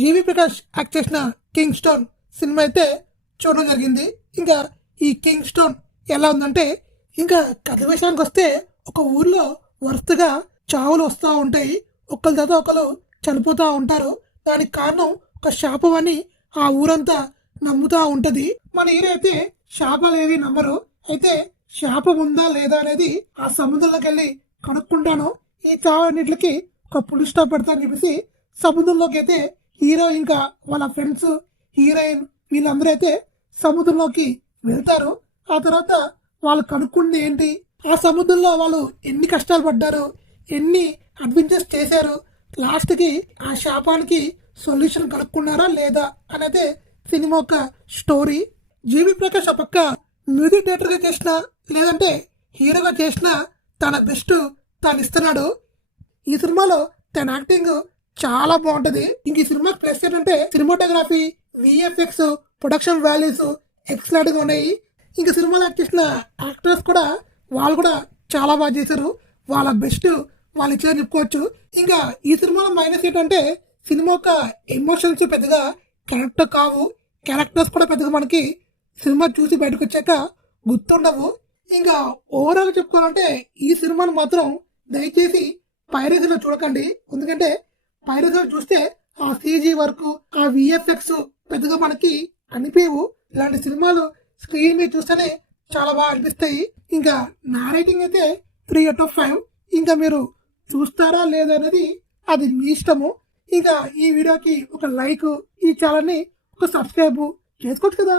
జీవి Prakash act చేసిన king stone cinema అయితే చూడడం జరిగింది. ఇంకా ఈ కింగ్ స్టోన్ ఎలా ఉందంటే, ఇంకా కథ విషయానికి వస్తే ఒక ఊర్లో వరుసగా చావులు వస్తూ ఉంటాయి. ఒకరి తర్వాత ఒకరు చనిపోతూ ఉంటారు. దానికి కారణం ఒక శాపం అని ఆ ఊరంతా నమ్ముతా ఉంటది. మన హీరో అయితే శాపాలు ఏవి నమ్మరు. అయితే శాపం ఉందా లేదా అనేది ఆ సముద్రంలోకి వెళ్ళి కనుక్కుంటాను. ఈ చావన్నిటికి ఒక పులి స్టాప్ పెడతాను చెప్పేసి సముద్రంలోకి అయితే హీరో ఇంకా వాళ్ళ ఫ్రెండ్స్, హీరోయిన్ వీళ్ళందరూ అయితే సముద్రంలోకి వెళ్తారు. ఆ తర్వాత వాళ్ళు కనుక్కుంది ఏంటి, ఆ సముద్రంలో వాళ్ళు ఎన్ని కష్టాలు పడ్డారు, ఎన్ని అడ్వెంచర్స్ చేశారు, లాస్ట్కి ఆ శాపానికి సొల్యూషన్ కనుక్కున్నారా లేదా అనేది సినిమా ఒక స్టోరీ. జీవి ప్రకాష్ ఆ పక్క మ్యూజిక్ డైరెక్టర్గా చేసిన లేదంటే హీరోగా చేసిన తన బెస్ట్ తాను ఇస్తున్నాడు. ఈ సినిమాలో తన యాక్టింగ్ చాలా బాగుంటది. ఇంక ఈ సినిమాకి ప్లస్ ఏంటంటే cinematography, VFX, production values excellent గా ఉన్నాయి. ఇంకా సినిమాలో యాక్ట్ చేసిన యాక్టర్స్ కూడా వాళ్ళు కూడా చాలా బాగా చేశారు. వాళ్ళ బెస్ట్ వాళ్ళు ఇచ్చారని చెప్పుకోవచ్చు. ఇంకా ఈ సినిమాలో మైనస్ ఏంటంటే సినిమా యొక్క ఎమోషన్స్ పెద్దగా కరెక్ట్ కావు. క్యారెక్టర్స్ కూడా పెద్దగా మనకి సినిమా చూసి బయటకు వచ్చాక గుర్తుండవు. ఇంకా ఓవరాల్ చెప్పుకోవాలంటే ఈ సినిమాను మాత్రం దయచేసి పైరసీలో చూడకండి. ఎందుకంటే పైరసీలో చూస్తే ఆ సీజీ వర్క్, ఆ విఎఫ్ఎక్స్ పెద్దగా మనకి అనిపించవు. ఇలాంటి సినిమాలు స్క్రీన్ మీద చూస్తేనే చాలా బాగా అనిపిస్తాయి. ఇంకా నా రేటింగ్ అయితే 3/5. ఇంకా మీరు చూస్తారా లేదా అనేది అది మీ ఇష్టము. ఇంకా ఈ వీడియోకి ఒక లైక్, ఈ ఛానల్ని ఒక సబ్స్క్రైబ్ చేసుకోవచ్చు కదా.